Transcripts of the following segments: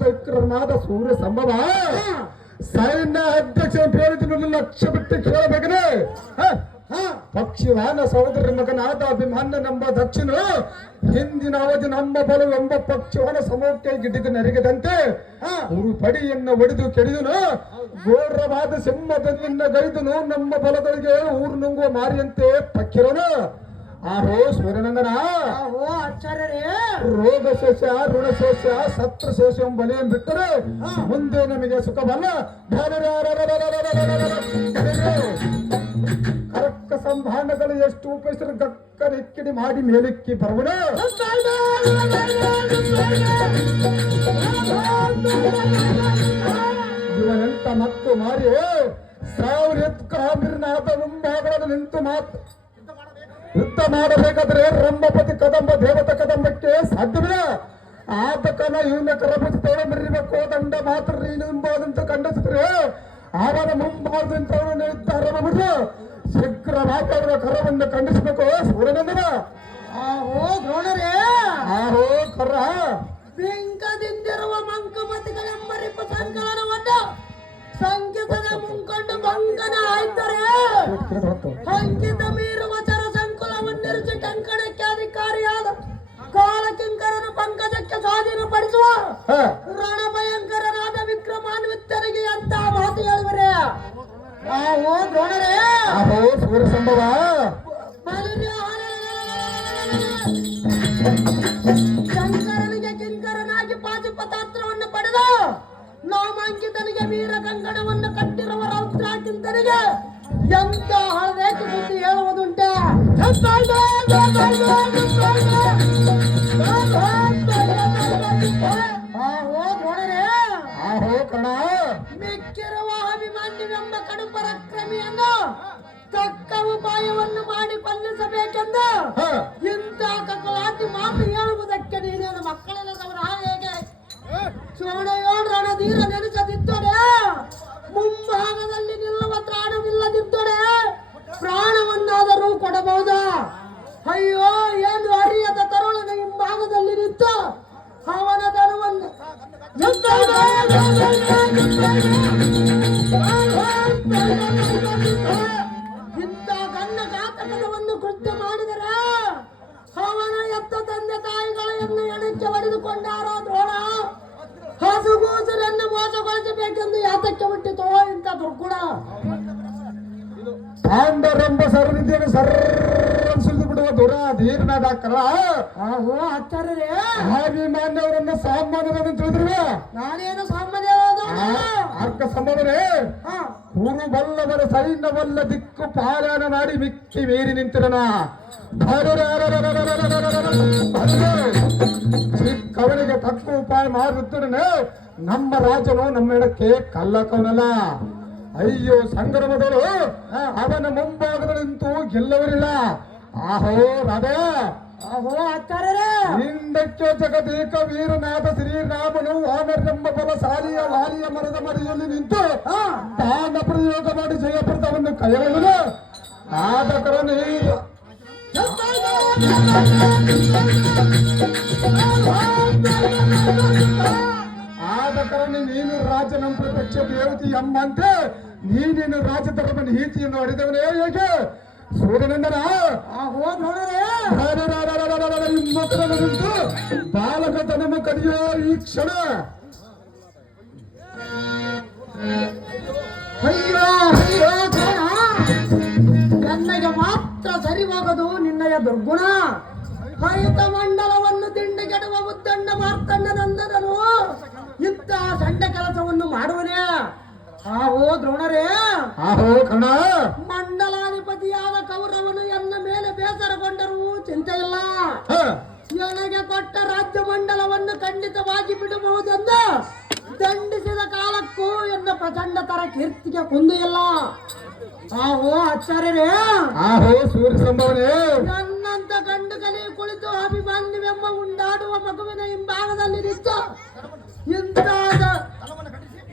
ವಿಕ್ರಮಾದ ಸೂರ್ಯ ಸಂಭವ ಸೈನ್ಯ ಅಧ್ಯಕ್ಷ ಅಂತ ಹೇಳಿದ್ರು ಲಕ್ಷ ಬಿಟ್ಟು ಕೇಳಬೇಕನೆ. ಪಕ್ಷಿವಾನ ಸಹೋದರ ಮಗನಾದ ಅಭಿಮಾನ್ಯನೆಂಬ ದಕ್ಷಿಣ ಹಿಂದಿನ ಅವಧಿ ನಮ್ಮ ಬಲವೆಂಬ ಪಕ್ಷಿವಾನ ಸಮೂಹಕ್ಕೆ ಗಿಡ್ಡಿದ ನೆರಗಿದಂತೆ ಪಡಿಯನ್ನು ಒಡೆದು ಕೆಡಿದನು. ಘೋರವಾದ ಸಿಂಹದನ್ನ ಗೈದನು ನಮ್ಮ ಬಲಗಳಿಗೆ ಊರು ನುಂಗುವ ಮಾರಿಯಂತೆ ಪಕ್ಕಿರನು. ಆಹೋ ಸೂರ್ಯನಂದನ ರೋಗ ಶೇಷ ಋಣಶೇಷ ಸತ್ರ ಶೇಷ ಎಂಬ ಬಲಿಯನ್ನು ಬಿಟ್ಟರೆ ಮುಂದೆ ನಮಗೆ ಸುಖವಲ್ಲ. ಕರಕ್ಕ ಸಂಧಾನಗಳು ಎಷ್ಟು ಉಪಯೋಗಿಸಿದ್ರು ಗಕ್ಕರಿಕ್ಕಿಡಿ ಮಾಡಿ ಮೇಲಕ್ಕಿ ಬರುವಣ. ಇವನೆಂತ ಮತ್ತು ಮಾರಿ ಸಾವಿರ ಎತ್ಕಾಮಿರನಾದ ಮುಂಭಾಗದ ನಿಂತು ಮಾತು ಯುದ್ಧ ಮಾಡಬೇಕಾದ್ರೆ ರಂಭಪತಿ ಕದಂಬ ದೇವತ ಕದಂಬಕ್ಕೆ ಸಾಧ್ಯವಿಲ್ಲ. ಆತಕನ ಇವನ ಕರಪತಿ ತೋಳ ಮೆರಿಬೇಕು ದಂಡ ಮಾತ್ರ ನೀನು ಎಂಬುದಂತ ಖಂಡಿಸಿದ್ರೆ ಅವನ ಮುಂಭಾಗದಿಂದ ನಿರ್ಧಾರ ಶೀಘ್ರವಾಗಿ ಅವರ ಕರವನ್ನು ಖಂಡಿಸಬೇಕು. ಸೂರ್ಯನಂದನ ಆಹೋ ದ್ರೋಣರೇ, ಆಹೋ ಕರ ಬಿಂಕದಿಂದಿರುವ ಮಂಕುಮತಿಗಳೆಂಬರಿಪ್ಪ ಸಂಕಲನವನ್ನು ಸಂಕಿತದ ಮುಂಕೊಂಡು ಭಂಗನ ಆಯ್ತಾರೆ. ಅಂಕಿತ ಮೀರುವ ಚರ ಸಂಕುಲವನ್ನಿರಿಸಿ ಕಂಕಣಕ್ಕೆ ಅಧಿಕಾರಿಯಾದ ಕಾಲಕಿಂಕರನ ಪಂಕಜಕ್ಕೆ ಸ್ವಾಧೀನಪಡಿಸುವ ರಣಭಯಂಕರನಾದ ವಿಕ್ರಮಾನ್ವಿತರಿಗೆ ಅಂತ ಮಾತು ಹೇಳಿದರೆ ಆಹೋ ದ್ರೋಣರೇ, ಆಹೋ ಸೂರ್ಯ ಸಂಭವ ಶಂಕರನಿಗೆ ಕಿಂಕರನಾಗಿ ಪಾಶುಪತಾಸ್ತ್ರವನ್ನು ಪಡೆದು ನಾಮಾಂಕಿತನಿಗೆ ವೀರ ಕಂಕಣವನ್ನು ಕಟ್ಟಿರುವ ರೌದ್ರಾಕಿಂತನಿಗೆ ಎಂತ ಹಳದೇಕು ಸುದ್ದಿ ಹೇಳುವುದುಂಟೆ. ಆಹೋ ದ್ರೋಣರೇ, ಆಹೋ ಕಣ ಮಿಕ್ಕಿರುವ ಅಭಿಮಾನ್ಯವೆಂಬ ಕಡು ಪರಾಕ್ರಮಿಯನ್ನು ತಕ್ಕ ಉಪಾಯವನ್ನು ಮಾಡಿ ಕೊಲ್ಲಿಸಬೇಕೆಂದು ಇಂಥ ಕಕಲಾತಿ ಮಾತು ಹೇಳುವುದಕ್ಕೆ ನೀನೇನು ಮಕ್ಕಳಿಲ್ಲದವರ ಹೇಗೆ ಚೋಡೆಯೋಳು ರಣಧೀರ ನೆನೆಸದಿದ್ದೊಡೆ ಮುಂಭಾಗದಲ್ಲಿ ನಿಲ್ಲುವ ತ್ರಾಣವಿಲ್ಲದಿದ್ದೊಡೆ ಪ್ರಾಣವನ್ನಾದರೂ ಕೊಡಬಹುದಾ? ಅಯ್ಯೋ, ಏನು ಅರಿಯದ ತರುಣನ ಹಿಂಭಾಗದಲ್ಲಿ ನಿಂತು ಅವನ ಧನವನ್ನು ಇಂಥ ಗಣ್ಣ ಘಾತಕವನ್ನು ಕೃತ್ಯ ಮಾಡಿದರೆ ಅವನ ಎತ್ತ ತಂದೆ ತಾಯಿಗಳನ್ನು ಎಣಕ್ಕೆ ಹೊಡೆದುಕೊಂಡಾರೋ ದ್ರೋಣ ಹಸುಗೂಸರನ್ನು ಮೋಸಗೊಳಿಸಬೇಕೆಂದು ಯಾತಕ್ಕೆ ಹುಟ್ಟಿತೋ ಇಂಥ ದುರ್ಗುಣ. ಪಾಂಡರಂಬ ಸರದಿದ್ದೇನೆ ಸುರಿದು ಬಿಡುವ ದುರ ಧೀರ್ನಾದ ಕರ. ಆಹೋ ಆಚಾರ್ಯರೇ, ಅಭಿಮಾನ್ಯವರನ್ನ ಸಾಮಾನ್ಯರನ್ನು ತಿಳಿದ್ರೆ ನಾನೇನು ಸಾಮಾನ್ಯ ಅರ್ಕ ಸಂಭವನೇ ಕುರು ಬಲ್ಲವರ ಸೈನ್ಯವಲ್ಲ ದಿಕ್ಕು ಪಾಲನ ಮಾಡಿ ಮಿಕ್ಕಿ ಮೀರಿ ನಿಂತಿರನ ಚಿಕ್ಕವನಿಗೆ ತಕ್ಕ ಉಪಾಯ ಮಾಡುತ್ತೇನೆ. ನಮ್ಮ ರಾಜನು ನಮ್ಮ ಎಡಕ್ಕೆ ಕಲ್ಲಕವನಲ್ಲ. ಅಯ್ಯೋ ಸಂಗ್ರಾಮದವರು ಅವನ ಮುಂಭಾಗದಲ್ಲಿ ನಿಂತು ಗೆಲ್ಲವರಿಲ್ಲ. ಆಹೋ ರಾಧಾ, ಆಹೋ ಆಚಾರ್ಯರೇ, ಹಿಂದಕ್ಕೆ ಜಗದೇಕ ವೀರನಾದ ಶ್ರೀರಾಮನು ವಾನರೆಂಬ ಬಲಶಾಲಿಯ ವಾಲಿಯ ಮರದ ಮರಿಯಲ್ಲಿ ನಿಂತು ಬಾಣ ಪ್ರಯೋಗ ಮಾಡಿ ಜಯಪ್ರದವನ್ನು ಕೈಗೊಳ್ಳಲು ಆದ ಕಾರಣ ನೀನು ರಾಜನ ಪ್ರತ್ಯಕ್ಷ ದೇವತಿ ಎಂಬಂತೆ ನೀನೇನು ರಾಜಧರ್ಮ ನೀತಿಯನ್ನು ಅಡಿದವನೇ ಹೇಗೆ ಸೂರ್ಯನಂದನ. ಆಹೋ ದ್ರೋಣರೇ, ಬಾಲಕತನನ್ನು ಕದಿಯೋ ಈ ಕ್ಷಣ. ಅಯ್ಯೋ ಅಯ್ಯೋ ದ್ರೋಣ, ನನಗೆ ಮಾತ್ರ ಸರಿ ಹೋಗದು ನಿನ್ನಯ ದುರ್ಗುಣ. ಹರಿತ ಮಂಡಲವನ್ನು ತಿಂಡಿಗೆಡುವ ಉದ್ದಂಡ ಮಾರ್ತಂಡನಂದನನು ಇಂಥ ಸಣ್ಣ ಕೆಲಸವನ್ನು ಮಾಡುವನೇ. ಆಹೋ ದ್ರೋಣರೇ, ಆಹೋ ಕಣ ಮಂಡಲಾಧಿಪತಿಯಾದ ಕೌರವನು ಎನ್ನ ಮೇಲೆ ಬೇಸರಗೊಂಡರೂ ಚಿಂತೆ ಇಲ್ಲ. ನನಗೆ ಕೊಟ್ಟ ರಾಜ್ಯ ಮಂಡಲವನ್ನು ಖಂಡಿತವಾಗಿ ಬಿಡಬಹುದೆಂದು ದಂಡಿಸಿದ ಕಾಲಕ್ಕೂ ಎನ್ನ ಪ್ರಚಂಡ ತರ ಕೀರ್ತಿಗೆ ಕುಂದು ಇಲ್ಲ. ಆಹೋ ಆಚಾರ್ಯರೇ, ಆಹೋ ಸೂರ್ಯ ಸಂಭವನೇ, ನನ್ನಂತ ಗಂಡು ಕಲಿ ಕುಳಿತು ಅಭಿಮಾನ್ಯವೆಂಬ ಉಂಡಾಡುವ ಮಗುವಿನ ಹಿಂಭಾಗದಲ್ಲಿ ನಿಂತು ಇಂಥ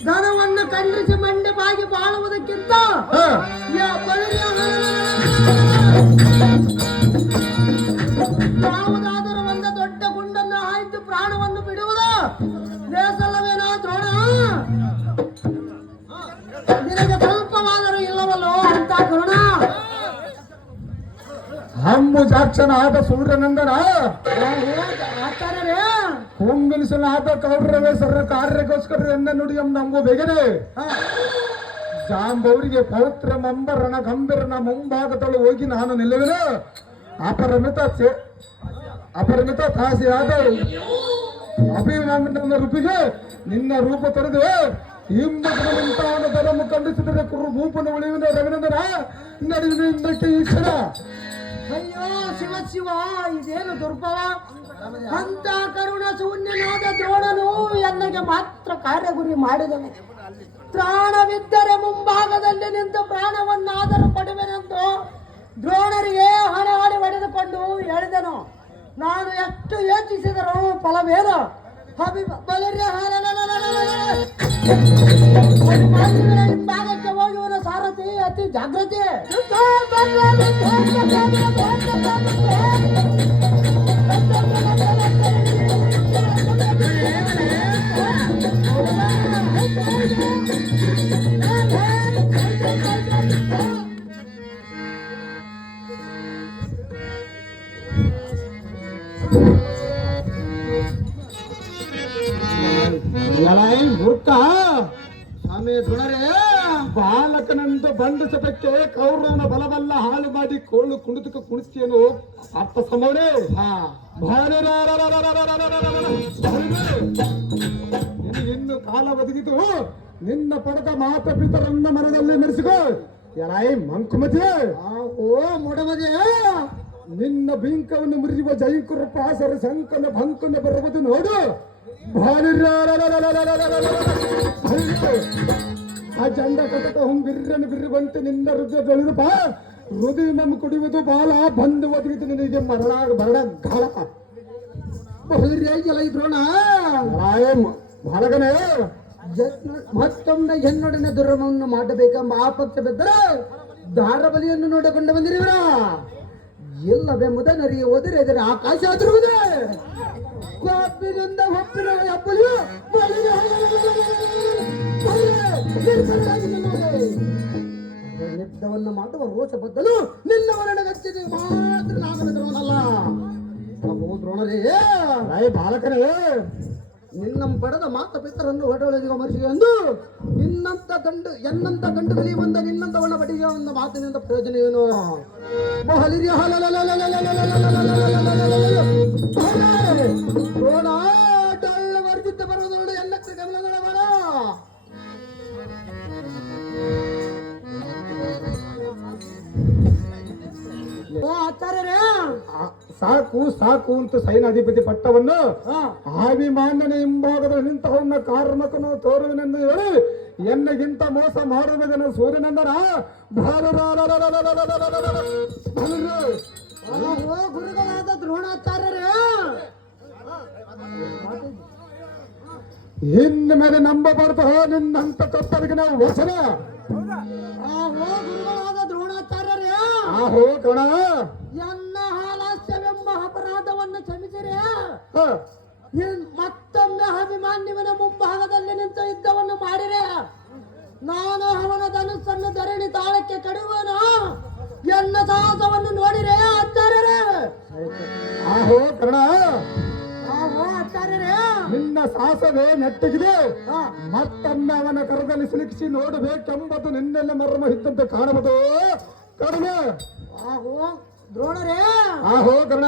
ಧನವನ್ನು ಖಂಡಿಸಿ ಮಂಡಿ ಬಾಗಿ ಬಾಳುವುದಕ್ಕಿಂತ ಯಾವುದಾದರೂ ಒಂದು ದೊಡ್ಡ ಗುಂಡನ್ನು ಆಯ್ತು ಪ್ರಾಣವನ್ನು ಬಿಡುವುದು ದೇಶಲ್ಲವೇ ಅಂಬುಜಾಕ್ಷನಾದ ಸೂರ್ಯನಂದನ ಆಚಾರ್ಯರೇ ಕೊಂಬಿಲಿಸಲಾದ ಕೌರವೇಶ್ವರ ಕಾರ್ಯಕ್ಕೋಸ್ಕರ ಎನ್ನ ನುಡಿಯಂ ನಂಬು ಬೆಗೆದೆ ಜಾಂಬವರಿಗೆ ಪೌತ್ರ ಮಂಬರನ ಗಂಭೀರನ ಮುಂಭಾಗದಳು ಹೋಗಿ ನಾನು ನಿಲ್ಲುವೆನು. ಅಪರಿಮಿತ ಕಾಸಿಯಾದ ಅಭಿಮಾನ ರೂಪಿಗೆ ನಿನ್ನ ರೂಪ ತೊರೆದು ಹಿಂಬುವನು ಧರ್ಮ ಖಂಡಿಸಿದರೆ ರೂಪನ ಉಳಿವಿನ ರವಿನಂದನ ನಡೆಯುವುದಕ್ಕೆ ಈ ಕ್ಷಣ. ಅಯ್ಯೋ ಶಿವ ಶಿವ, ಇದೇನು ದುರ್ಭವ! ಅಂತ ಕರುಣ ಶೂನ್ಯನಾದ ದ್ರೋಣನು ಎನ್ನಗೆ ಮಾತ್ರ ಕಾರ್ಯಗುರಿ ಮಾಡಿದನು. ತ್ರಾಣವಿದ್ದರೆ ಮುಂಭಾಗದಲ್ಲಿ ನಿಂತು ಪ್ರಾಣವನ್ನಾದರೂ ಕೊಡುವೆನೆಂದು ದ್ರೋಣರಿಗೆ ಹಣೆ ಹೊಡೆದುಕೊಂಡು ಹೇಳಿದನು. ನಾನು ಎಷ್ಟು ಯೋಚಿಸಿದರೂ ಫಲವೇನು? ಹಿಂಭಾಗಕ್ಕೆ ಹೋಗುವನ ಸಾರಥಿ ಅತಿ ಜಾಗೃತಿ. ಮೂರ್ಖ ಸ್ವಾಮಿ ದ್ರೋಣರೇ, ಬಾಲಕನಂದು ಬಂಧಿಸಬೇಕೆ ಕೌರವನ ಬಲವಲ್ಲ ಹಾಳು ಮಾಡಿ ಕೋಳು ಕುಣಿತಕ್ಕೆ ಕುಣಿಸ್ತೀಯನು ಅರ್ಥ ಸಮವನೇ. ಇನ್ನು ಕಾಲ ಒದಗಿತು, ನಿನ್ನ ಪಡೆದ ಮಾತ ಪಿತರನ್ನ ಮರದಲ್ಲಿ ಮೆರೆಸಿಕೋ. ಎಲಾಯಿ ಮಂಕುಮತಿ, ಓ ಮೊಡಮದೆ, ನಿನ್ನ ಬಿಂಕವನ್ನು ಮುರಿಯುವ ಜೈಕುರ ಪಾಸರ ಸಂಕನ ಭಂಕನ ಬರುವುದು ನೋಡು. ಆ ಜಂಡ ಕಟಕ ಬಿರ್ರನ್ನು ಬಿರುವಂತೆ ನಿನ್ನ ಹೃದಯ ಬೆಳೆದಪ್ಪ. ಹೃದಯ ನಮ್ಮ ಕುಡಿಯುವುದು ಬಾಲ ಬಂದು ಒದಗಿತು ನಿನಗೆ ಬರಡ ಗಾಳ. ಬಹುರಿಯಾಗಿಲ್ಲ ಈ ದ್ರೋಣ ಬಾಲಕನೇ, ಮತ್ತೊಮ್ಮೆ ಹೆಣ್ಣೊಡನೆ ದುರ್ಮವನ್ನು ಮಾಡಬೇಕೆಂಬ ಆಪಕ್ಷ ಬಿದ್ದರೆ ದಾರ ಬಲಿಯನ್ನು ನೋಡಿಕೊಂಡು ಬಂದಿರಿವರ ಇಲ್ಲವೆಂಬುದ ನರಿಗೆ ಓದಿರೆದರೆ ಆಕಾಶ ಆದಿರುವುದೇ. ಕೊಬ್ಬಿನಿಂದ ಒಪ್ಪಿನ ಅಪ್ಪಲಿಯು ನಿದ್ದವನ್ನು ಮಾಡುವ ರೋಷ ಬದ್ದಲು ನಿನ್ನ ವರ್ಣಗಚ್ಚಿದೆ ಮಾತ್ರ ನಾಗನ ದ್ರೋಣಲ್ಲ. ದ್ರೋಣರೇ ಬಾಲಕರೇ, ನಿನ್ನ ಪಡೆದ ಮಾತ ಪಿತರನ್ನು ಹೊರಡೊಳಗೆ ಮರಿಸಿಗೆ ಎಂದು ಎನ್ನಂತ ಗಂಡುಗಲಿ ಬಂದ ನಿನ್ನಂತವನ್ನ ಬಡಿಗೆ ಒಂದು ಮಾತಿನಿಂದ ಪ್ರಯೋಜನವೇನು? ವರ್ಜಿತ ಬರುವುದರೊಳಗೆ ಎಲ್ಲಕ್ಕೆ ಗಮನದೊಳಬೇಡ. ಸಾಕು ಸಾಕು ಅಂತ ಸೈನ್ಯಾಧಿಪತಿ ಪಟ್ಟವನ್ನು ಅಭಿಮಾನ್ಯನ ಹಿಂಭಾಗದ ನಿಂತವನ್ನ ಕಾರ್ಮಕನು ತೋರುವನೆಂದು ಹೇಳಿ ಎನ್ನಗಿಂತ ಮೋಸ ಮಾಡುವುದನ್ನು ಸೂರ್ಯನಂದನ ಗುರುಗಳಾದ ದ್ರೋಣಾಚಾರ್ಯರೇ, ಇನ್ನು ಮೇಲೆ ನಂಬಬಾರದು ನಿನ್ನಂತ ತಪ್ಪರಿಗೆ ನಾವು ವಚನ. ಗುರುಗಳಾದ ದ್ರೋಣಾಚಾರ್ಯರೇ, ಆಹೋ ಕಣ, ಎನ್ನ ಹಾಲಾಸ್ಯವೆಂಬ ಅಪರಾಧವನ್ನು ಕ್ಷಮಿಸಿರೆ ಮತ್ತೊಮ್ಮೆ ಅಭಿಮಾನ್ಯವನ ಮುಂಭಾಗದಲ್ಲಿ ನಿಂತು ಯುದ್ಧವನ್ನು ಮಾಡಿರೆ ನಾನು ಅವನ ಧನುಸ್ಸನ್ನು ಧರಣಿ ತಾಳಕ್ಕೆ ಕಡಿಯುವನು. ಎನ್ನ ಸಾಹಸವನ್ನು ನೋಡಿರೆ ಆಚಾರ್ಯರೇ. ಆಹೋ ಕರ್ಣ, ಆಹೋ ಆಚಾರ್ಯರೇ, ನಿನ್ನ ಸಾಹಸವೇ ನೆಟ್ಟಗಿದೆ. ಮತ್ತೊಮ್ಮೆ ಅವನ ಕರದಲ್ಲಿ ಸಿಲುಕಿಸಿ ನೋಡಬೇಕೆಂಬುದು ನಿನ್ನೆಲ್ಲ ಮರ್ಮ ಇದ್ದಂತೆ ಕಾಣಬಹುದು ಕರ್ಣ. ಆಹೋ ದ್ರೋಣರೇ, ಆಹೋ ಕರ್ಣ,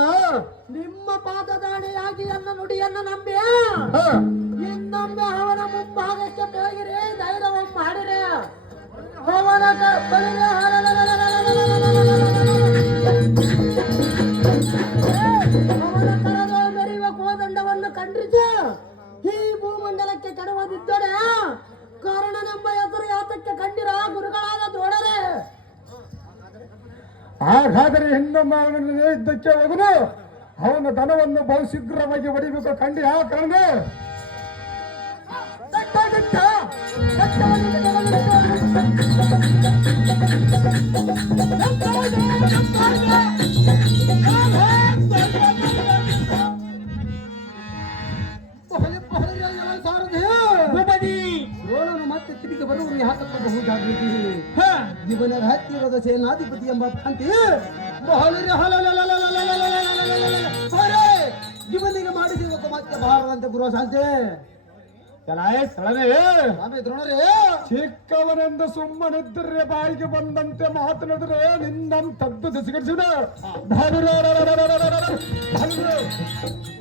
ನಿಮ್ಮ ಪಾದದಾಣಿಯಾಗಿ ನನ್ನ ನುಡಿಯನ್ನು ನಂಬಿ ಇನ್ನೊಮ್ಮೆ ಅವನ ಮುಂಭಾಗಕ್ಕೆ ಹೋಗಿರೆ ಧೈರ್ಯವನ್ನು ಮಾಡಿರೆ ಅವನ ಕರದ ಮೆರೆಯುವ ಕೋದಂಡವನ್ನು ಖಂಡಿಸಿ ಈ ಭೂಮಂಡಲಕ್ಕೆ ಕೆಡವದಿದ್ದರೆ ಕರ್ಣನೆಂಬ ಹೆಸರು ಯಾತಕ್ಕೆ ಕಂಡಿರ ಗುರುಗಳಾದ ದ್ರೋಣರೇ? ಹಾಗಾದರೆ ಹೆಣ್ಣಮ್ಮ ಯುದ್ಧಕ್ಕೆ ಹೋಗುದು ಅವನ ಧನವನ್ನು ಬಹು ಶೀಘ್ರವಾಗಿ ಹೊಡಿಬೇಕು ಕಂಡಿ ಆ ಕಾರಣ ಮತ್ತೆ ತಿರುಗಿ ಬರುವುದು ಯಾಕಪ್ಪ ಬಹು ಜಾಗೃತಿ. ಇವನ ಹತ್ತಿರದ ಸೇನಾಧಿಪತಿ ಎಂಬ ಭ್ರಾಂತಿ ಇವನಿಗೆ ಮಾಡಿದೀವಕ್ಕ ಮತ್ತೆ ಬಾರದಂತೆ ಗುರು ಶಾಂತಿ ಸ್ಥಳವೇ ಸ್ವಾಮಿ ದ್ರೋಣರೇ ಚಿಕ್ಕವನೆಂದು ಸುಮ್ಮನಿದ್ದರೆ ಬಾಯಿಗೆ ಬಂದಂತೆ ಮಾತನಾಡಿದ್ರೆ ನಿನ್ನ ತದ್ದು ದಿಸಿಗಡಿಸಿದ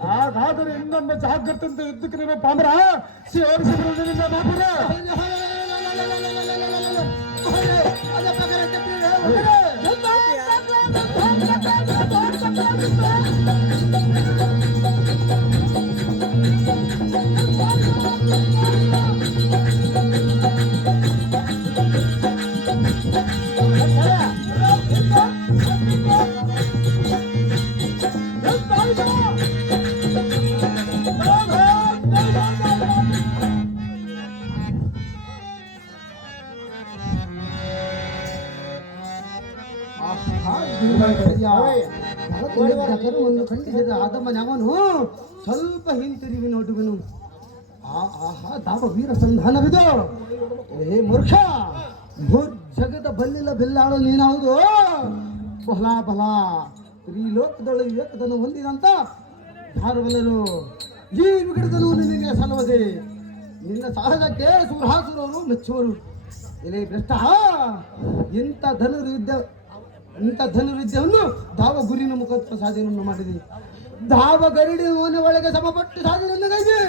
ಹಾಗಾದರೆ ಇನ್ನೊಮ್ಮೆ ಜಾಗೃತಿಯಿಂದ ಇದ್ದಕ್ಕೆ ನೀನು ಪಾಮರ ಸೇರಿಸಿದ್ರೆ ನಿನ್ನ ಮಾಪುರ ಕರುವನ್ನು ಖಂಡಿಸಿದ ಆದಮ್ಮನ ಅವನು ಸ್ವಲ್ಪ ಹಿಂತಿರುಗಿ ನೋಡುವನು. ಆಹಾ ದಾವ ವೀರ ಸಂಧಾನವಿದು. ಏ ಮೂರ್ಖ, ಜಗದ ಬಲ್ಲಿಲ್ಲ ಬೆಲ್ಲಾಳು ನೀನಾವುದು. ಬಲ ಬಲ ಈ ಲೋಕದೊಳಗೆ ವಿವೇಕದನ್ನು ಹೊಂದಿದಂತ ಧಾರವಲ್ಲರು ಈ ವಿಗಡದನು ನಿನಗೆ ಸಲ್ಲುವುದೇ. ನಿನ್ನ ಸಾಹಸಕ್ಕೆ ಸುರಹಾಸುರವರು ಮೆಚ್ಚುವರು. ಎಲೆ ಭ್ರಷ್ಟ, ಇಂಥ ಧನುರ್ವಿದ್ಯವನ್ನು ಧಾವ ಗುರಿನ ಮುಖದ ಸಾಧನೆಯನ್ನು ಮಾಡಿದೆ. ಧಾವ ಗರಿಡಿ ಒಳಗೆ ಸಮಪಟ್ಟು ಸಾಧನೆಯನ್ನು ಗೈದೆ.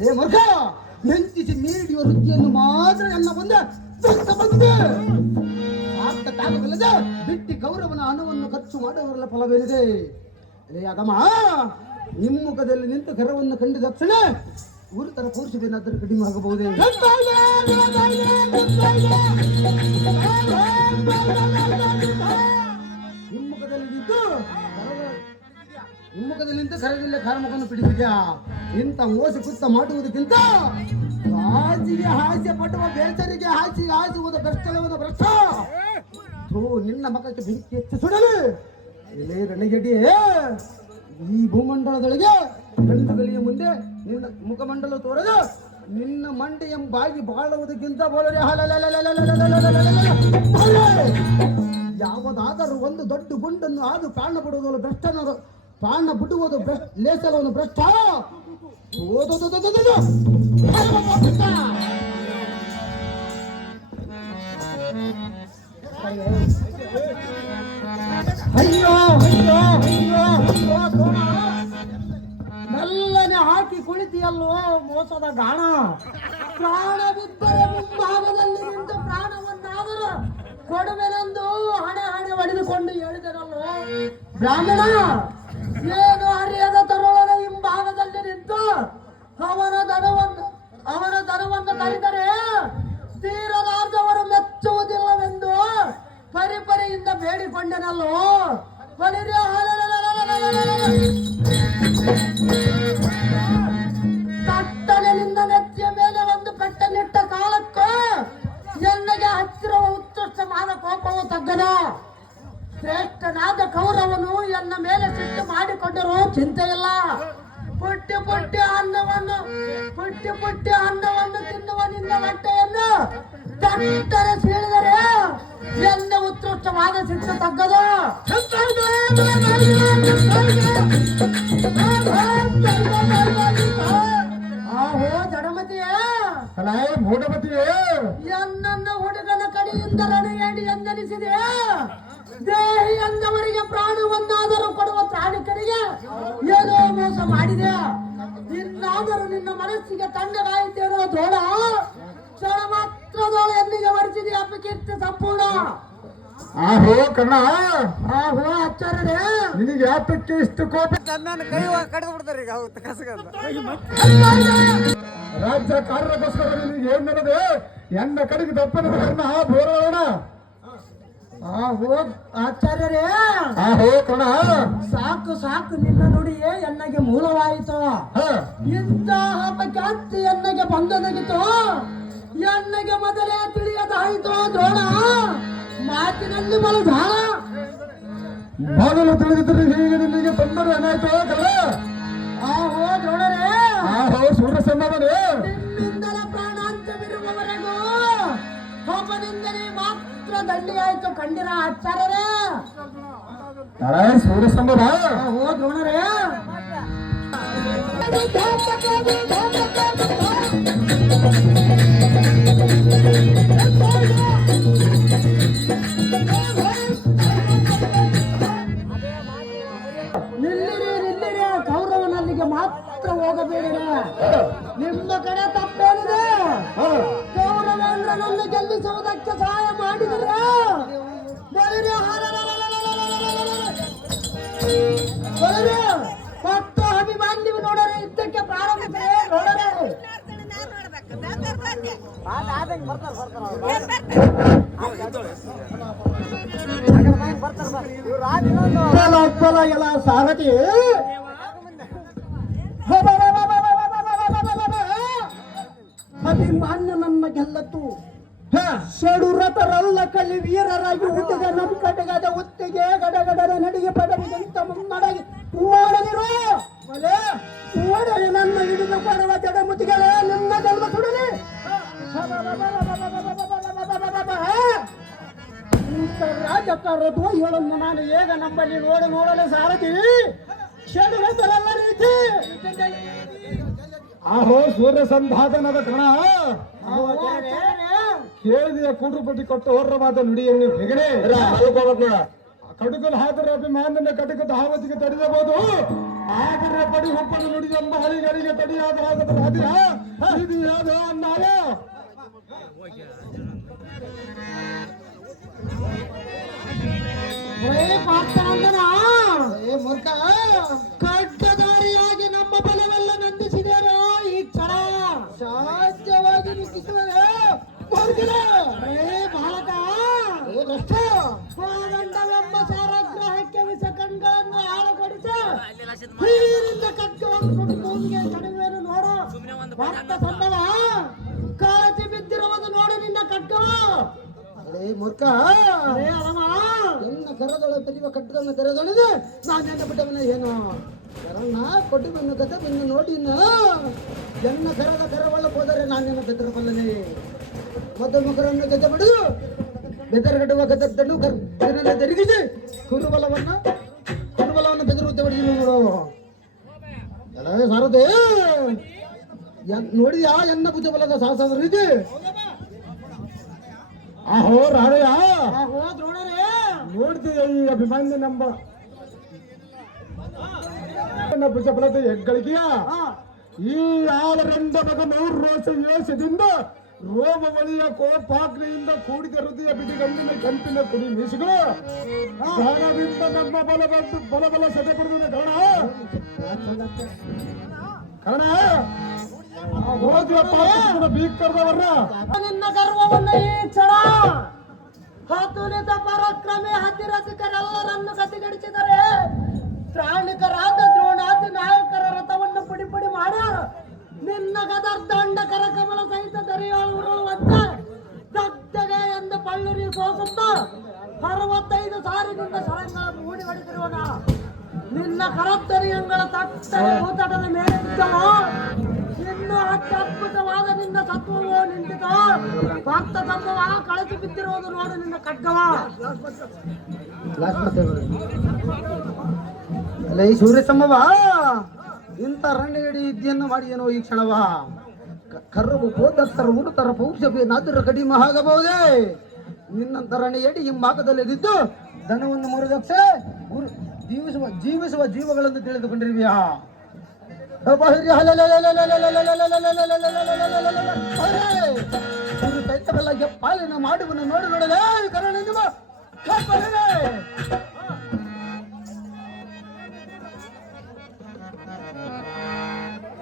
ರೇ ಮೂರ್ಖ, ಮೆಂಚಿಸಿ ನೀಡಿಯುವ ವೃತ್ತಿಯನ್ನು ಮಾತ್ರ ನನ್ನ ಮುಂದೆ ಬಂದೆ. ಆಪ್ತ ತಾಗಬಲ್ಲದ ಬಿಟ್ಟಿ ಗೌರವನ ಹಣವನ್ನು ಖರ್ಚು ಮಾಡುವವರೆಲ್ಲ ಫಲವೇನಿದೆ. ರೇ ಅದಮ್ಮ, ಹಿಮ್ಮುಖದಲ್ಲಿ ನಿಂತು ಕರವನ್ನು ಕಂಡಿದ ತಕ್ಷಣ ಗುರುತರ ಪೌರುಷವೇನಾದರೂ ಕಡಿಮೆ ಆಗಬಹುದೇ? ಹಿಮ್ಮುಖದಲ್ಲಿ ನಿಂತು ಕರವಿಲ್ಲ ಕಾರಮುಖವನ್ನು ಪಿಡಿಸಿದ್ಯಾ. ಇಂಥ ಮೋಸ ಕೃತ್ಯ ಮಾಡುವುದಕ್ಕಿಂತ ರಾಜಿಗೆ ಹಾಸ್ಯ ಪಟ್ಟುವ ಬೇಸರಿಗೆ ಹಾಸುವುದು ಭ್ರಷ್ಟಲವದ ಭ್ರಷ್ಟ. ನಿನ್ನ ಮಕ್ಕಳಿಗೆ ಬೆಂಕಿ ಹೆಚ್ಚು ಸುಡಲು ಎಲೆ ರಣಗೆಡಿಯೇ. ಈ ಭೂಮಂಡಲದೊಳಗೆ ಗಂಡುಗಳಿಗೆ ಮುಂದೆ ನಿನ್ನ ಮುಖಮಂಡಲ ತೋರದು ನಿನ್ನ ಮಂಡೆಯ ಬಾಗಿ ಬಾಳುವುದಕ್ಕಿಂತ ಯಾವುದಾದರೂ ಒಂದು ದೊಡ್ಡ ಗುಂಡನ್ನು ಆದು ಪ್ರಾಣ ಬಿಡುವುದು ಭ್ರಷ್ಟನರು, ಪ್ರಾಣ ಬಿಡುವುದು ಲೇಸಲವನು ಭ್ರಷ್ಟ. ಅಯ್ಯೋ ಅಯ್ಯೋ ಅಯ್ಯೋ ಮೆಲ್ಲನೆ ಹಾಕಿ ಕುಳಿತಿಯಲ್ಲೋ ಮೋಸದ ಗಾಣ. ಪ್ರಾಣವಿದ್ದರೆ ಮುಂಭಾಗದಲ್ಲಿ ನಿಂತು ಪ್ರಾಣವನ್ನಾದರೂ ಕೊಡುವೆನೆಂದು ಹಣೆ ಹೊಡೆದುಕೊಂಡು ಹೇಳಿದರಲ್ಲೋ ಬ್ರಾಹ್ಮಣ. ಏನು ಅರಿಯದ ತರುಳನ ಹಿಂಭಾಗದಲ್ಲಿ ನಿಂತು ಅವನ ದನವನ್ನು ತರಿದರೆ ತೀರರಾಜವರು ಮೆಚ್ಚುವುದಿಲ್ಲವೆಂದು ಪರಿಪರಿಯಿಂದ ಬೇಡಿಕೊಂಡೆನಲ್ಲೋ. ಕತ್ತಲಿನಿಂದ ನೆತ್ತಿಯ ಮೇಲೆ ಒಂದು ಪೆಟ್ಟನ್ನಿಟ್ಟ ಕಾಲಕ್ಕೂ ಎನ್ನಗೆ ಹತ್ತಿರುವ ಉತ್ಕೃಷ್ಟವಾದ ಕೋಪವು ತಗ್ಗದ. ಶ್ರೇಷ್ಠನಾದ ಕೌರವನು ಎನ್ನ ಮೇಲೆ ಸಿಟ್ಟು ಮಾಡಿಕೊಂಡರೂ ಚಿಂತೆ ಇಲ್ಲ. ಪುಟ್ಟಿ ಪುಟ್ಟಿ ಅನ್ನವನ್ನು ತಿನ್ನುವ ನಿನ್ನ ಹೊಟ್ಟೆಯನ್ನು ತಟ್ಟನೆ ಸೀಳಿದರೆ ಎನ್ನ ಉತ್ಕೃಷ್ಟವಾದ ಸಿಟ್ಟು ತಗ್ಗದು. ಆಹೋ ಜಡಮತಿಯೇ, ಮೂಢಮತಿಯೇ, ಎನ್ನ ಹುಡುಗನ ಕಡೆಯಿಂದ ರಣೇಡಿ ಎಂದೆನಿಸಿದೆ. ದೇಹಿ ಎಂದವರಿಗೆ ಪ್ರಾಣವನ್ನಾದರೂ ಕೊಡುವ ಪ್ರಾಣಿಕರಿಗೆ ಏನೋ ಮೋಸ ಮಾಡಿದೆ. ಇನ್ನಾದರೂ ನಿನ್ನ ಮನಸ್ಸಿಗೆ ತಣ್ಣಗಾಯಿತೇನೋ ದೋಳ. ಕ್ಷಣ ಮಾತ್ರದೋಳ ಎನ್ನಿಗೆ ವರಿಸಿದೆ ಅಪಕೀರ್ತಿ ಸಂಪೂರ್ಣ. ಆಹೋ ಕಣ್ಣ, ಆಹೋ ಆಚಾರ್ಯರೇ, ನಿನಗೆ ಯಾತಕ್ಕೆ ಇಷ್ಟು ಕೋಪ? ಕೈ ಕಡಿದು ಬಿಡ್ತಾರೆ ಈಗ ಕಸಗಂತ. ರಾಜ್ಯ ಕಾರ್ಯಕ್ಕೋಸ್ಕರ ನಿನಗೆ ಏನ್ ನಡೆದೆ? ಎನ್ನ ಕಡೆಗೆ ದಪ್ಪನ ಕಣ್ಣ ಬೋರೋಣ. ಆಹೋ ಆಚಾರ್ಯರೇ, ಆಹೋ ಕಣ, ಸಾಕು ಸಾಕು ನಿನ್ನ ನುಡಿಯೇ ಎನ್ನಗೆ ಮೂಲವಾಯಿತು. ಇಂತಹ ಅಪಖ್ಯಾತಿ ಎನ್ನಗೆ ಬಂದೊದಗಿತು. ಎನ್ನಗೆ ಮೊದಲೇ ತಿಳಿಯದಾಯಿತು ದ್ರೋಣ. ಮಾತಿನಲ್ಲಿ ಬಲು ಧಾಳ. ಮೊದಲು ತಿಳಿದಿದ್ದರೆ ಹೀಗೆ ನಿನಗೆ ತೊಂದರೆ ಏನಾಯ್ತು ಕಣ? ಆಹೋ ದ್ರೋಣರೇ, ಆಹೋ ಸೂರ್ಯಸಮ್ಮನೇ, ನಿಮ್ಮಿಂದಲ ಪ್ರಾಣಾಂತವಿರುವವರೆಗೂ ಒಬ್ಬನಿಂದಲೇ ಮಾತ್ರ ದಂಡಿಯಾಯಿತು ಕಂಡಿರ ಆಚಾರ್ಯರೇ. ನಾರಾಯಣ ಸೂರ್ಯ ಸಂಭವ ಓ ದ್ರೋಣರೇ ನಿಲ್ಲಿರಿ ಕೌರವನಲ್ಲಿಗೆ ಮಾತ್ರ ಹೋಗಬೇಡಿರ. ನಿಮ್ಮ ಕಡೆ ತಪ್ಪೇನಿದೆ? ಕೌರವೇಂದ್ರನನ್ನು ಗೆಲ್ಲಿಸುವುದಕ್ಕೆ ಸಹಾಯ ಮಾಡಿದರೆ ಮತ್ತು ಅಭಿಮಾನ್ಯವು ನೋಡರೆ ಯುದ್ಧಕ್ಕೆ ಪ್ರಾರಂಭಿಸಿದೆ ನೋಡರೆ. ಎಲ್ಲ ಸಾರಥಿ ಅಭಿಮಾನ್ಯನನ್ನ ಗೆಲ್ಲತ್ತು ಷಡುರತರಲ್ಲ ಕಲಿ ವೀರರಾಗಿ ಹುಟ್ಟಿದ ನಮ್ಮ ಕಡೆಗಾದ ಉತ್ತಿಗೆ ಗಡಗಡದ ನಡಿಗೆ ಪಡವಿದಂತ ಮುನ್ನಡಗಿ ಓಡದಿರು ಓಡಲಿ ನನ್ನ ಹಿಡಿದು ಕೊಡುವ ಜಡ ಮುತ್ತಿಗೆಳೆ ನನ್ನ ಜನ್ಮ ಸುಡಲಿ. ಇಂಥ ರಾಜಕಾರ ದ್ರೋಹಿಗಳನ್ನು ನಾನು ಹೇಗ ನಂಬಲ್ಲಿ ನೋಡಲು ಸಾರಥಿ ಷಡುರತರಲ್ಲ ರೀತಿ ಆಹೋ ಸೂರ್ಯ ಸಂಧಾನದ ಕಣ ಕೇಳಿದೆಯ ಕುಂಡ್ರುಪಟ್ಟಿ ಕೊಟ್ಟು ಹೊರವಾದ ನುಡಿಯನ್ನು ಹೆಗಡೆ ಕಡುಗಲು ಹಾದರೆ ಅಭಿಮಾನನ ಕಟಕದ ಹಾವತಿಗೆ ತಡೆಯಬಹುದು. ಆದರೆ ಪಡಿ ಹುಪ್ಪದ ನುಡಿ ಎಂಬ ಹರಿಗಳಿಗೆ ತಡೆಯಾದ ಆಗದ ಇದು ಯಾವುದು ಅನ್ನಾರ ಮೂರ್ಖ ಖಡ್ಗಧಾರಿಯಾಗಿ ನಮ್ಮ ಬಲವೆಲ್ಲ ನಂದಿಸಿದಾರೋ ಈ ಕ್ಷಣ ಸಾಧ್ಯವಾಗಿ ನಿಂತಿಸುವರೆ ಬಾಲಕ ಕೋದಂಡವೆಂಬ ಸಾರಗ್ರಹಕ್ಕೆ ವಿಷ ಕಣ್ಗಳನ್ನು ಹಾಳುಗೊಳಿಸಿ ಹೀರಿಂದ ಖಡ್ಗವನ್ನು ಭೂಮಿಗೆ ಕಡಿಮೆಯನ್ನು ನೋಡು. ಭಕ್ತ ಸಂಭವ ಕಾಳಜಿ ಬಿದ್ದಿರುವುದು ನೋಡಿ ನಿನ್ನ ಖಡ್ಗವ. ಮೂರ್ಖ ಎನ್ನ ಕರದೊಳ ತೆರೆಯುವ ಕಟ್ಟನ್ನು ತೆರೆದೊಳಗೆ ನಾನೆನ್ನ ಬಿಟ್ಟವನ ಏನು ಕರಣ್ಣ ಕೊಟ್ಟು ಬೆನ್ನು ಕತೆ ಬೆನ್ನು ನೋಡಿ ಎನ್ನ ಕರದ ಕರವಳ್ಳ ಹೋದರೆ ನಾನೇನು ಬೆದರ ಬಲ್ಲನೆ. ಮದ್ದ ಮುಖರನ್ನು ಗೆದ್ದ ಬಿಡುದು ಬೆದರಗಡುವ ಗದ್ದನ್ನು ಕರನ್ನ ತೆರಗಿಸಿ ಕುರುಬಲವನ್ನು ಬೆದರುತ್ತ ಬಿಡಿ ನೋಡು. ಎಲ್ಲ ಸಾರದೆ ನೋಡಿಯಾ ಎನ್ನ ಭುಜಬಲದ ಸಾಹಸದ ರೀತಿ. ಆಹೋ ರಾಣಯ್ಯ ದ್ರೋಣರೇ ನೋಡ್ತೀಯ ಈ ಅಭಿಮಾನ್ಯ ನಂಬ ಭುಜ ಬಲದ ಹೆಗ್ಗಳಿಗೆಯ ಈ ಆಳರಂಡ ಮಗ ನೂರು ರೋಷ ಯೋಷದಿಂದ ರೋಮ ಮಳಿಯ ಕೋಪಾಗ್ನಿಯಿಂದ ಕೂಡಿದ ಹೃದಯ ಬಿಡಿಗಂಡಿನ ಕೆಂಪಿನ ಕುಡಿ ಮೀಸುಗಳು ಗಾನದಿಂದ ನಮ್ಮ ಬಲ ಸದೆ ಪಡೆದ ಕರ್ಣ ಹೋದ್ರಪ್ಪ ಬೀಕರ್ದವರ ನಿನ್ನ ಗರ್ವವನ್ನು ಈ ಕ್ಷಣ ಹತುಲಿತ ಪರಾಕ್ರಮಿ ಹತಿರಸಿಕರೆಲ್ಲರನ್ನು ಗತಿಗಡಿಸಿದರೆ ತ್ರಾಣಿಕರಾದ ದ್ರೋಣಾದಿ ನಾಯಕರ ರಥವನ್ನು ಪುಡಿ ಪುಡಿ ಮಾಡ ನಿನ್ನ ಗದರ್ದಂಡ ಕರಕಮಲ ಸಹಿತ ದರಿಯಾಳುವಂತ ದಗ್ಧಗೆ ಎಂದು ಪಳ್ಳುರಿ ಸೋಸುತ್ತ 65 ಸಾರಿನಿಂದ ಸರಂಗಳ ಮೂಡಿ ಹೊಡೆದಿರುವನ ನಿನ್ನ ಕರತ್ತರಿಯಂಗಳ ತಟ್ಟನೆ ಊತಟದ ಮೇಲೆ ಬಿದ್ದವೋ ಇನ್ನು ಅತ್ಯದ್ಭುತವಾದ ನಿನ್ನ ತತ್ವವೋ ನಿಂತಿತ ಭಕ್ತ ಸಂಭವ ಕಳಚಿ ಬಿದ್ದಿರುವುದು ನೋಡು ನಿನ್ನ ಖಡ್ಗವ. ಅಲ್ಲ ಈ ಸೂರ್ಯ ಸಂಭವ ಇಂಥ ರಣಗಡಿ ವಿದ್ಯೆಯನ್ನು ಮಾಡಿಯೇನೋ ಈ ಕ್ಷಣವ ಕರ್ರವು ಕೋದತ್ತರ ಉಡುತ್ತರ ಪೌಷಭಿ ನಾದುರ ಕಡಿಮೆ ಆಗಬಹುದೇ. ನಿನ್ನಂತ ರಣೆಯಡಿ ಹಿಂಭಾಗದಲ್ಲಿದ್ದು ಧನವನ್ನು ಮುರಿದಕ್ಷ ಜೀವಿಸುವ ಜೀವಗಳನ್ನು ತಿಳಿದುಕೊಂಡಿರುವಿಯಾ? ಕೈತವೆಲ್ಲ ಪಾಲಿನ ಮಾಡುವನ್ನು ನೋಡಿ ನೋಡಲೇ ಕರಣ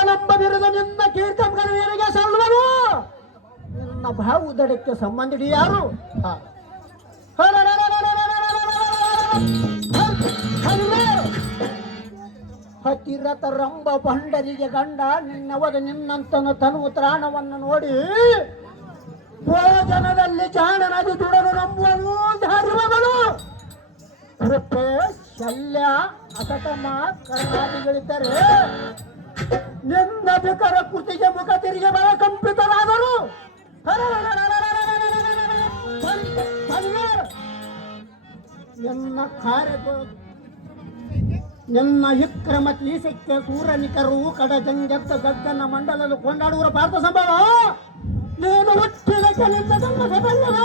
ನಮ್ಮ ವಿರುದ್ಧ ನಿನ್ನ ಕೀರ್ತನೆಗೆ ಸಲ್ಲುವರು. ನಿನ್ನ ಬಾವುದಡಕ್ಕೆ ಸಂಬಂಧಿಡಿ ಯಾರು? ಹತಿರಥ ರಂಭ ಭಂಡರಿಗೆ ಗಂಡ ನಿನ್ನವದ ನಿನ್ನಂತನ ತನು ತ್ರಾಣವನ್ನು ನೋಡಿ ಭೋಜನದಲ್ಲಿ ಜಾಣನಾಗಿ ದುಡಲು ನಂಬುವನು ಧರ್ಮಗಳು ಕೃಪೆ ಶಲ್ಯ ಅಸತಮ ಕರ್ಣಾದಿಗಳಿದ್ದರೆ ನಿನ್ನ ಬಿಕರ ಕೃತಿಗೆ ಮುಖ ತಿರುಗಿ ಬಲ ಕಂಪಿತರಾದರು. ನಿನ್ನ ನಿನ್ನ ವಿಕ್ರಮ ಕೀಸಕ್ಕೆ ಸೂರನಿಕರು ಕಡಜಂಗೆದ್ದ ಗದ್ದನ ಮಂಡಲಲು ಕೊಂಡಾಡುವ ಭಾರತ ಸಂಭವ ನೀನು ಹುಟ್ಟಿದಕ್ಕೆ ನಿನ್ನ ತಮ್ಮ ಸದಲ್ಲವ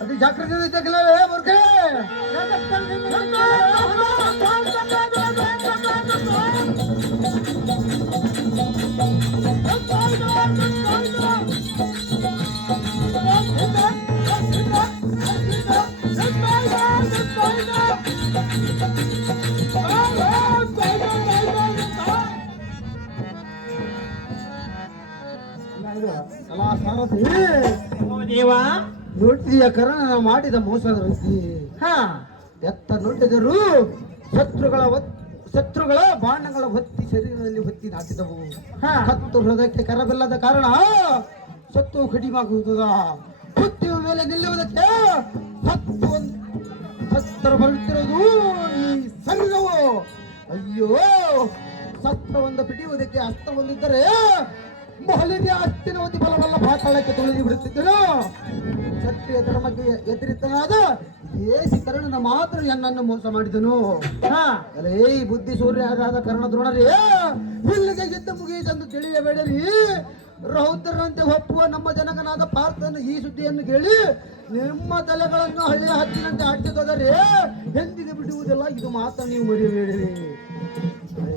ಅತಿ ಜಾಗೃತಿ ಜಗಲವೇ ಮುರುಘೇ ದೇವಾ ನುಡಿಯ ಕರ್ಣ ಮಾಡಿದ ಮೋಸದ ರೀತಿ ಎತ್ತ ನುಡಿದರು ಶತ್ರುಗಳ ಬಾಣಗಳ ಹೊತ್ತಿ ಶರೀರದಲ್ಲಿ ಹೊತ್ತಿ ನಾಟಿದವು ಹತ್ತು ಹೃದಯಕ್ಕೆ ಕರಬಿಲ್ಲದ ಕಾರಣ ಸತ್ತು ಕಡಿಮಾಗುವುದ ಹುಟ್ಟಿಯ ಮೇಲೆ ನಿಲ್ಲುವುದಕ್ಕೆ ಸತ್ತರ ಬರುತ್ತಿರುವುದು ಈ ಸಂಘವು ಅಯ್ಯೋ ಸತ್ವವನ್ನು ಬಿಡಿಯುವುದಕ್ಕೆ ಅಸ್ತ ಹೊಂದಿದ್ದರೆ ಮಹಲಿಗೆ ಅಷ್ಟಿನ ಒಂದು ಬಲವಲ್ಲ ಪಾತಾಳಕ್ಕೆ ತುಳಿದು ಬಿಡುತ್ತಿದ್ದನು ಕ್ಷತ್ರಿಯ ಧರ್ಮಕ್ಕೆ ವ್ಯತಿರಿಕ್ತನಾದ ದೇಸಿ ಕರ್ಣನ ಮಾತ್ರ ಎನ್ನನ್ನು ಮೋಸ ಮಾಡಿದನು ಅಲೇ ಬುದ್ಧಿ ಸೂರ್ಯರಾದ ಕರ್ಣ ದ್ರೋಣರೇ ಇಲ್ಲಿಗೆ ಯುದ್ಧ ಮುಗಿಯಿತೆಂದು ತಿಳಿಯಬೇಡರಿ ರೌದ್ರರಂತೆ ಒಪ್ಪುವ ನಮ್ಮ ಜನಕನಾದ ಪಾರ್ಥನ ಈ ಸುದ್ದಿಯನ್ನು ಕೇಳಿ ನಿಮ್ಮ ತಲೆಗಳನ್ನು ಹಳ್ಳಿಯ ಹತ್ತಿನಂತೆ ಆಡ್ತಿದ್ದೋದರೆ ಎಂದಿಗೆ ಬಿಡುವುದಿಲ್ಲ ಇದು ಮಾತ್ರ ನೀವು ಮರೆಯಬೇಡಿರಿ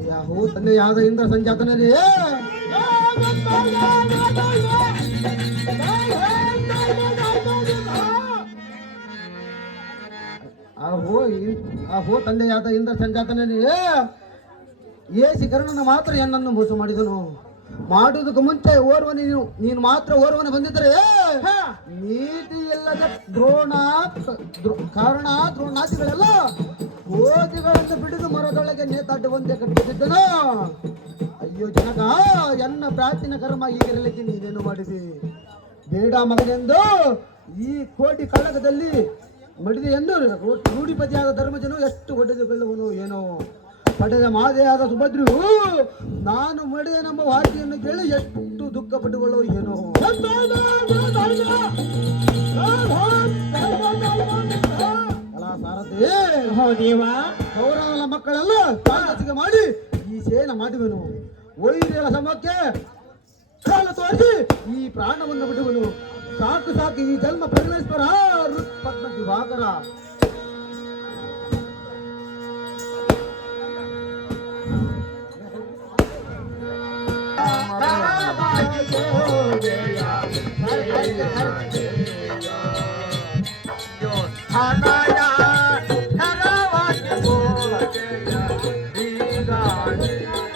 ಯಾಹೋ ತಂದೆಯಾದ ಇಂದ್ರ ಸಂಜಾತನಲ್ಲಿ ಆಹೋ ತಂದೆಯಾದ ಇಂದ್ರ ಸಂಜಾತನಲ್ಲಿ ಏಸಿ ಕರ್ಣನ ಮಾತ್ರ ಎನ್ನನ್ನು ಮೋಸ ಮಾಡಿದನು ಮಾಡುವುದಕ್ಕೆ ಮುಂಚೆ ನೀನು ಮಾತ್ರ ಓರ್ವನ ಬಂದಿದ್ದರೆ ನೀತಿ ಇಲ್ಲದ ದ್ರೋಣಾದಿಗಳೆಲ್ಲ ಓದಿಗಳನ್ನು ಬಿಡಿದು ಮರದೊಳಗೆ ನೇತಾಡು ಒಂದೇ ಕಟ್ಟಿದ್ದನು ಅಯ್ಯೋ ಜನಕ ಎನ್ನ ಪ್ರಾಚೀನ ಕರ್ಮ ಹೀಗಿರಲಿಕ್ಕೆ ನೀನೇನು ಮಾಡಿದಿ ಬೇಡ ಮಗನೆಂದು ಈ ಕೋಟಿ ಕಳ್ಳಗದಲ್ಲಿ ಮಡಿದೆ ಎಂದು ರೂಢಿಪತಿಯಾದ ಧರ್ಮಜನು ಎಷ್ಟು ಒಡೆದುಕೊಳ್ಳುವನು ಏನೋ ಪಡೆದ ಮಾದೆಯಾದ ಸುಭದ್ರು ನಾನು ಮಡಿದೆ ನಮ್ಮ ವಾಟಿಯನ್ನು ಕೇಳಿ ಎಷ್ಟು ದುಃಖ ಪಟ್ಟುಗಳು ಏನೋ ಕೌರವನ ಮಕ್ಕಳೆಲ್ಲ ಕಾಲಸಿಗೆ ಮಾಡಿ ಈ ಸೇನ ಮಾಡುವನು ವೈರ್ಯರ ಸಮಕ್ಕೆ ಕಾಲ ತೋರಿಸಿ ಈ ಪ್ರಾಣವನ್ನು ಬಿಡುವನು ಸಾಕು ಸಾಕು ಈ ಜನ್ಮ ಪರಮೇಶ್ವರ ಪದ್ಮ Divakara Anaya, Harawati, Bola, Jaya, Vidani.